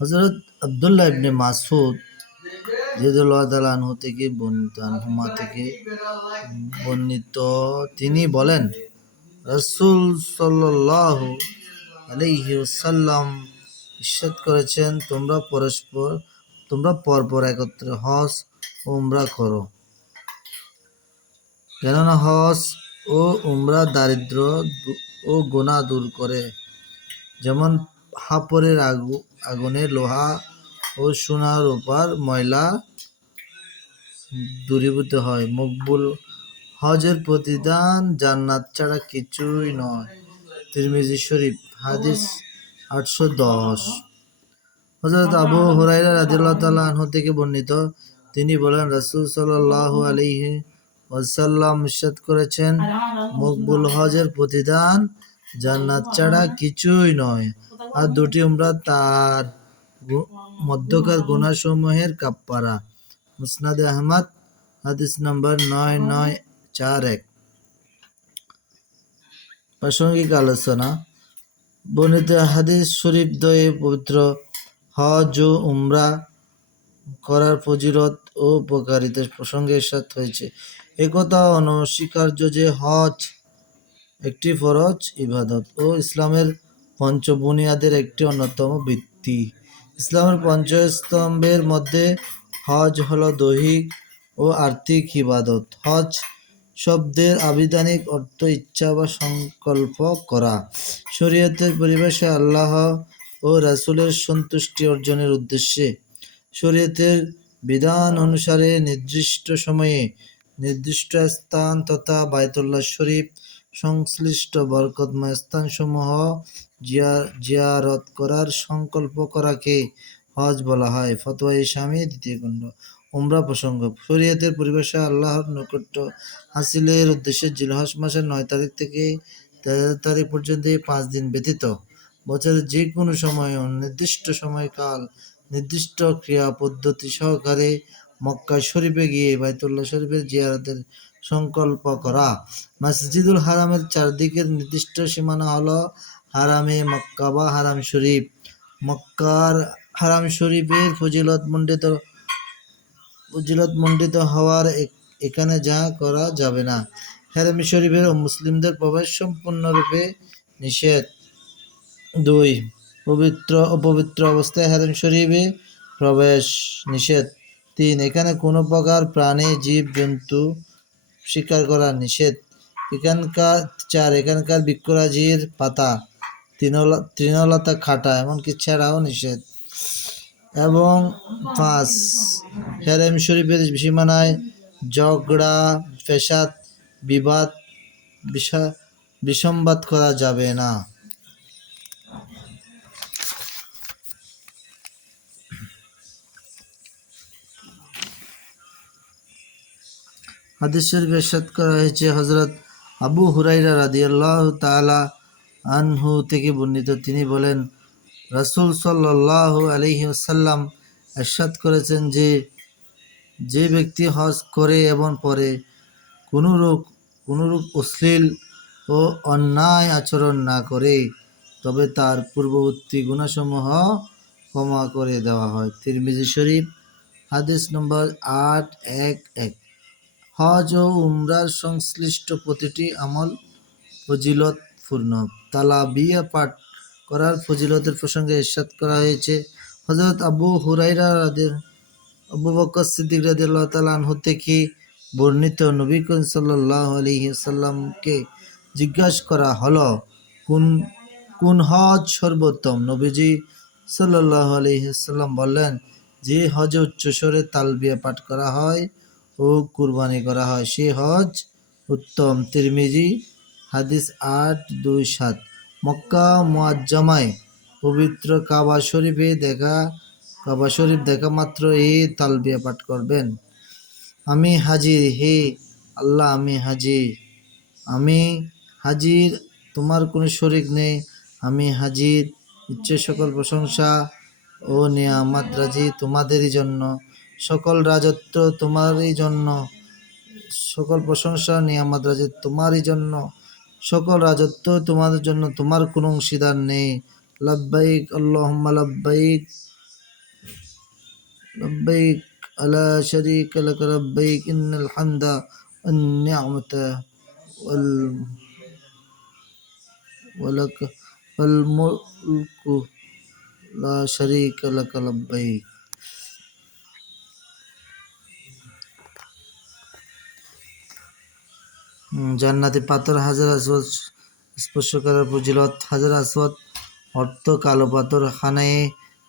হযরত আব্দুল্লাহ ইবনে মাসউদ রাদিয়াল্লাহু তাআলা আনহু থেকে বর্ণিত, তিনি বলেন, রাসূল সাল্লাল্লাহু আলাইহি ওয়াসাল্লাম ইরশাদ করেছেন, তোমরা পরপর একত্রে হজ ও উমরা করো, কেননা হজ ও উমরা দারিদ্র ও গুনাহ দূর করে, যেমন হাপরের আগুনে লোহা ও সোনা রূপার ময়লা দূরীভূত হয়। মকবুল হজের প্রতিদান জান্নাত ছাড়া কিছুই নয়। তিরমিজি শরীফ, হাদিস 810। হযরত আবু হুরায়রা রাদিয়াল্লাহু তাআলা আনহু থেকে বর্ণিত, তিনি বলেন, রাসূল সাল্লাল্লাহু আলাইহি ওয়াসাল্লাম ইরশাদ করেছেন, মকবুল হজের প্রতিদান জান্নাত ছাড়া কিছুই নয়, আর দুটি উমরা তার মধ্যকার গুনাহসমূহের কাফফারা। মুসনাদ আহমদ, হাদিস নাম্বার 9941। প্রাসঙ্গিক আলোচনা। বর্ণিত হাদিস শরীফ দ্বয়ে পবিত্র হজ ও উমরা করার ফজিলত ও উপকারিতা প্রসঙ্গে ইরশাদ হয়েছে, একথা অনস্বীকার্য যে হজ একটি ফরজ ইবাদত ও ইসলামের পঞ্চবুনিয়াদের একটি অন্যতম ভিত্তি। ইসলামের পঞ্চস্তম্ভের মধ্যে হজ হলো দৈহিক ও আর্থিক ইবাদত। হজ শব্দের আবিধানিক অর্থ ইচ্ছা বা সংকল্প করা। শরীয়তের পরিভাষায় আল্লাহ ও রাসূলের সন্তুষ্টি অর্জনের উদ্দেশ্যে শরীয়তের বিধান অনুসারে নির্দিষ্ট সময়ে নির্দিষ্ট স্থান তথা বায়তুল্লাহ শরীফ সংশ্লিষ্ট বরকতময় স্থানসমূহ জিয়ারত করার সংকল্প করাকে হজ বলা হয়। ফতোয়া শামী, দ্বিতীয় খণ্ড। উমরা প্রসঙ্গ। শরীয়তের পরিভাষায় আল্লাহর নৈকট্য হাসিলের উদ্দেশ্যে জিলহজ মাসের 9 তারিখ থেকে 13 তারিখ পর্যন্ত 5 দিন ব্যতীত বছরের যে কোনো সময় নির্দিষ্ট সময়কাল নির্দিষ্ট ক্রিয়া পদ্ধতি সহকারে মক্কা শরীফে গিয়ে বায়তুল্লাহ শরীফের জিয়ারতের সংকল্প করা। মসজিদুল হারামের চারদিকের নির্দিষ্ট সীমানা হলো হারামে মক্কা বা হারাম শরীফ। মক্কার হারাম শরীফের ফজিলতমণ্ডিত হওয়ার এখানে যা করা যাবে না। হারাম শরীফের মুসলিমদের প্রবেশ সম্পূর্ণরূপে নিষেধ। 2. অপবিত্র অবস্থায় হারাম শরীফে প্রবেশ নিষেধ। 3. এখানে কোনো প্রকার প্রাণী জীব জন্তু শিকার করা নিষেধ। 4. এখানকার বৃক্ষরাজির পাতা, তৃণলতা কাটা এমনকি ছেঁড়াও নিষেধ। এবং 5. হারেম শরীফের সীমানায় ঝগড়া ফ্যাসাদ বিবাদ বিসম্বাদ করা যাবে না। হাদিস শরীফে ইরশাদ করা হয়েছে, হযরত আবু হুরায়রা রাদিয়াল্লাহু তাআলা আনহু থেকে বর্ণিত, তিনি বলেন, রাসূল সাল্লাল্লাহু আলাইহি ওয়াসাল্লাম ইরশাদ করেছেন যে ব্যক্তি হজ করে এবং পরে কোনরূপ অশ্লীল ও অন্যায় আচরণ না করে, তবে তার পূর্ববর্তী গুনাহসমূহ ক্ষমা করে দেওয়া হয়। তিরমিজি শরীফ, হাদিস নম্বর 811। হজ ও উমরার সংশ্লিষ্ট প্রতিটি আমল ফজিলতপূর্ণ। তালবিয়া পাঠ করার ফজিলতের প্রসঙ্গে ইরশাদ করা হয়েছে, হযরত আবু বকর সিদ্দিক রাদিয়াল্লাহু তাআলা আনহু থেকে বর্ণিত, নবী করিম সাল্লাল্লাহু আলাইহি ওয়াসাল্লামকে জিজ্ঞাসা করা হলো, কোন হজ সর্বোত্তম? নবীজি সাল্লাল্লাহু আলাইহি ওয়াসাল্লাম বললেন, যে হজে উচ্চস্বরে তালবিয়া পাঠ করা হয় ও কুরবানি করা হয়, সে হজ উত্তম। তিরমিজি, হাদিস 827। মক্কা মুআজ্জামায় পবিত্র কাবা শরীফ দেখা মাত্র এই তালবিয়া পাঠ করবেন, আমি হাজির, হে আল্লাহ আমি হাজির, তোমার কোনো শরীক নেই, আমি হাজির, ইচ্ছে সকল প্রশংসা ও নিয়ামত রাজি তোমাদেরই জন্য, সকল রাজত্ব তোমারই জন্য, সকল প্রশংসা নিয়ামত রাজি তোমারই জন্য, সকল রাজত্ব তোমাদের জন্য, তোমার কোনো অংশীদার নেই, لبيك اللهم لبيك لبيك لا شريك لك لبيك إن الحمد والنعمة وال- ولك والملك لا شريك لك لبيك. জান্নাতি পাথর হাজার আসওয়াদ স্পর্শ করার ফজিলত। হাজার আসওয়াদ অর্থ কালো পাথর। খানায়ে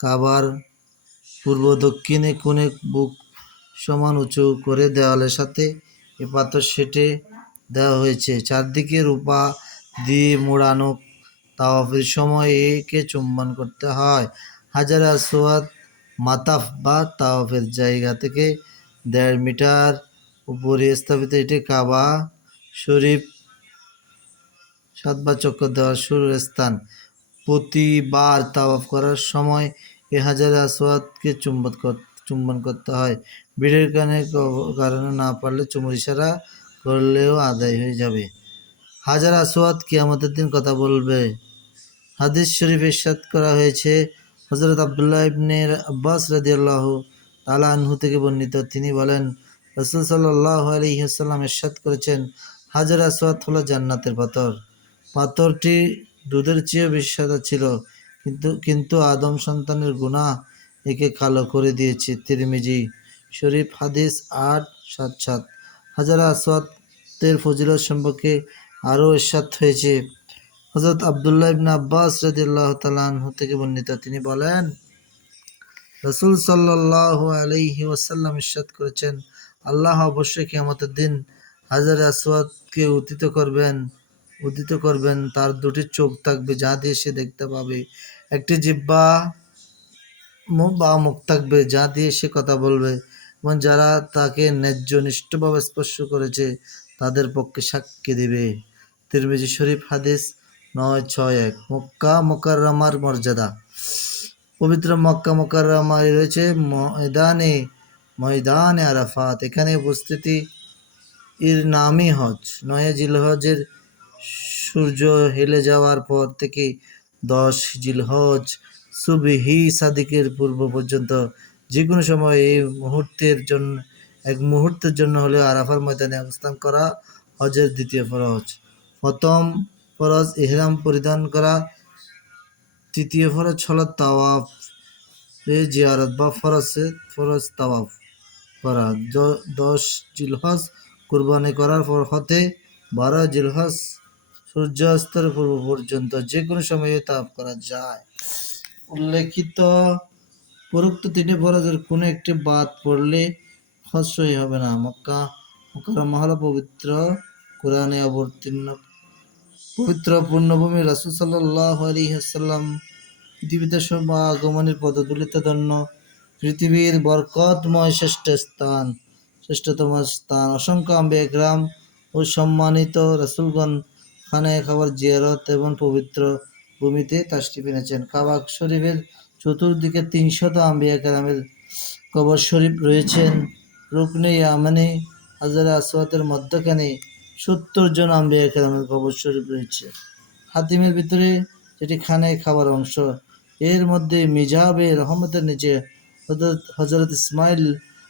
কাবার পূর্ব দক্ষিণে কোণে বুক সমান উঁচু করে দেওয়ালের সাথে এ পাথর সেটে দেওয়া হয়েছে। চারদিকে রূপা দিয়ে মোড়ানো। তাওয়াফের সময় একে চুম্বন করতে হয়। হাজার আসওয়াদ মাতাফ বা তাওয়াফের জায়গা থেকে 1.5 মিটার উপরে স্থাপিত। এটি কাবা শরীফ 7 বার চক্কর দেওয়ার শুরুর স্থান। প্রতিবার তাওয়াফ করার সময় এ হাজার আসওয়াদকে চুম্বন করতে হয়। ভিড়ের কারণে না পারলে চুমুর ইশারা করলেও আদায় হয়ে যাবে। হাজার আসওয়াদ কিয়ামতের দিন কথা বলবে। হাদিস শরীফ ইরশাদ করা হয়েছে, হযরত আব্দুল্লাহ ইবনে আব্বাস রাদিয়াল্লাহু তাআলা আনহু থেকে বর্ণিত, তিনি বলেন, রাসূল সাল্লাল্লাহু আলাইহি ওয়াসাল্লাম ইরশাদ করেছেন, হাজার আসওয়াদ হলো জান্নাতের পাথর। পাথরটি দুধের চেয়েও বেশি সাদা ছিল, কিন্তু আদম সন্তানের গুনাহ একে কালো করে দিয়েছে। তিরমিজি শরীফ হাদিস 877। হাজার আসওয়াদের ফজিলত সম্পর্কে আরও ইরশাদ হয়েছে। হযরত আব্দুল্লাহ ইবনে আব্বাস রাদিয়াল্লাহু তাআলা আনহু থেকে বর্ণিত, তিনি বলেন, রাসূল সাল্লাল্লাহু আলাইহি ওয়াসাল্লাম ইরশাদ করেছেন, আল্লাহ অবশ্যই কিয়ামতের দিন হাজার আসওয়াদকে উদ্ধিত করবেন। তার দুটি চোখ থাকবে যা দিয়ে সে দেখতে পাবে, একটি জিহ্বা বা মুখ থাকবে যা দিয়ে সে কথা বলবে, এবং যারা তাকে ন্যায্যনিষ্ঠভাবে স্পর্শ করেছে তাদের পক্ষে সাক্ষী দেবে। তিরমিজি শরীফ হাদিস 961। মক্কা মুকাররমার মর্যাদা। পবিত্র মক্কা মুকাররমায় রয়েছে ময়দানে আরাফাত। এখানে উপস্থিতি এর নামই হজ। 9 জিলহজের সূর্য হেলে যাওয়ার পর থেকে 10 জিলহজ সুবহি সাদিকের পূর্ব পর্যন্ত যে কোনো সময় এক মুহূর্তের জন্য হলেও আরাফার ময়দানে অবস্থান করা হজের দ্বিতীয় ফরজ। প্রথম ফরজ ইহরাম পরিধান করা। তৃতীয় ফরজ হলো তাওয়াফ জিয়ারত বা ফরজ তাওয়াফ করা। 10 জিলহজ কুরবানি করার পর হতে 12 জিলহজ সূর্যাস্তের পূর্ব পর্যন্ত যে কোনো সময়ে তাওয়াফ করা যায়। উল্লেখিত উপরোক্ত 3টি ফরজের কোনো একটি বাদ পড়লে হজ সহি হবে না। মক্কা মুকাররমা হলো পবিত্র কোরআনে অবতীর্ণ পবিত্র পূর্ণভূমি। রাসূল সাল্লাল্লাহু আলাইহি ওয়াসাল্লাম পৃথিবীতে আগমনের পদধূলিত ধন্য পৃথিবীর বরকতময় শ্রেষ্ঠতম স্থান। অসংখ্য আম্বিয়া কিরাম ও সম্মানিত রাসূলগণ খানায়ে কাবার জিয়ারত এবং পবিত্র ভূমিতে তাশরিফ এনেছেন। কাবা শরীফের চতুর্দিকে 300 আম্বিয়া কিরামের কবর শরীফ রয়েছেন। রুকনে ইয়ামানি হাজার আসওয়াদের মধ্যখানে 70 জন আম্বিয়া কিরামের কবর শরীফ রয়েছে। হাতিমের ভিতরে যেটি খানায়ে কাবার অংশ, এর মধ্যে মিজাবে রহমতের নিচে হযরত ইসমাইল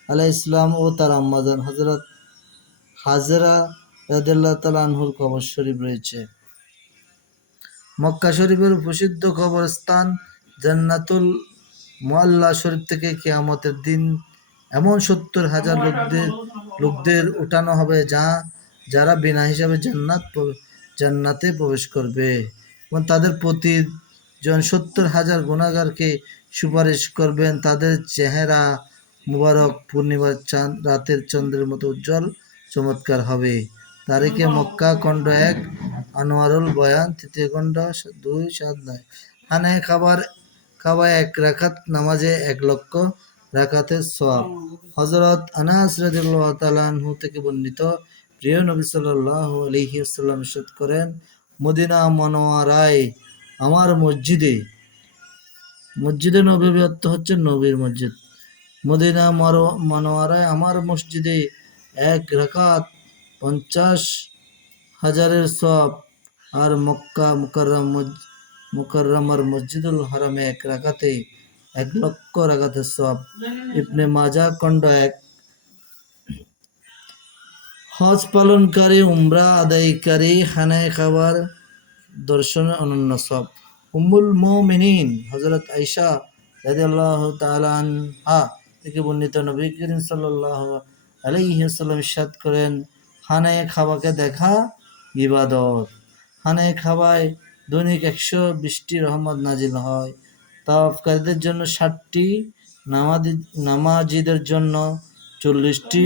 আলাইহিস সালাম ও তার আম্মাজান হযরত হাজেরা রাদিয়াল্লাহু তাআলা আনহুর কবর শরীফ রয়েছে। মক্কা শরীফের প্রসিদ্ধ কবরস্থান জান্নাতুল মুআল্লা শরীফ থেকে কিয়ামতের দিন এমন 70,000 লোকদের উঠানো হবে যারা বিনা হিসাবে জান্নাতে প্রবেশ করবে, এবং তাদের প্রতিজন 70,000 গুনাহগারকে সুপারিশ করবেন। তাদের চেহারা মুবারক পূর্ণিমার রাতের চন্দ্রের মতো উজ্জ্বল চমৎকার হবে। তারিখে মক্কা খণ্ড 1 আনোয়ারুল বয়ান, তৃতীয় খণ্ড 279। খানায়ে কাবায় 1 রাকাত নামাজে 1 লক্ষ রাকাতের সওয়াব। হযরত আনাস রাদিয়াল্লাহু তাআলা আনহু থেকে বর্ণিত, প্রিয় নবী সাল্লাল্লাহু আলাইহি ওয়াসাল্লাম ইরশাদ করেন, মদিনা মুনাওয়ারায় আমার মসজিদে নববী অর্থ হচ্ছে নবীর মসজিদ। মদিনা মুনাওয়ারায় আমার মসজিদে 1 রাকাত 50,000 সওয়াব, আর মক্কা মুকাররম মুকাররমার মসজিদুল হারামে 1 রাকাতে 1,00,000 রাকাতের সওয়াব। ইবনে মাজাহ খণ্ড 1। হজ পালনকারী, উমরা আদায়কারী, খানায় খাবার দর্শনের অনন্য সব। উম্মুল মুমিনিন হযরত আয়েশা রাদিয়াল্লাহু তাআলা আনহা থেকে বর্ণিত, নবী করিম সাল্লাল্লাহু আলাইহি ওয়াসাল্লাম ইরশাদ করেন, খানায় খাবাকে দেখা ইবাদত। খানায় খাবায় দৈনিক 120টি রহমত নাজিল হয়। তাওয়াফকারীদের জন্য 60টি, নামাজীদের জন্য 40টি,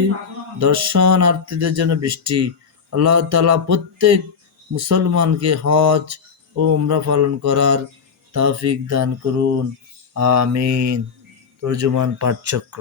দর্শনার্থীদের জন্য 20টি। আল্লাহ তাআলা প্রত্যেক মুসলমানকে হজ ও উমরা পালন করার তৌফিক দান করুন। আমিন। তর্জমান পাঠচক্র।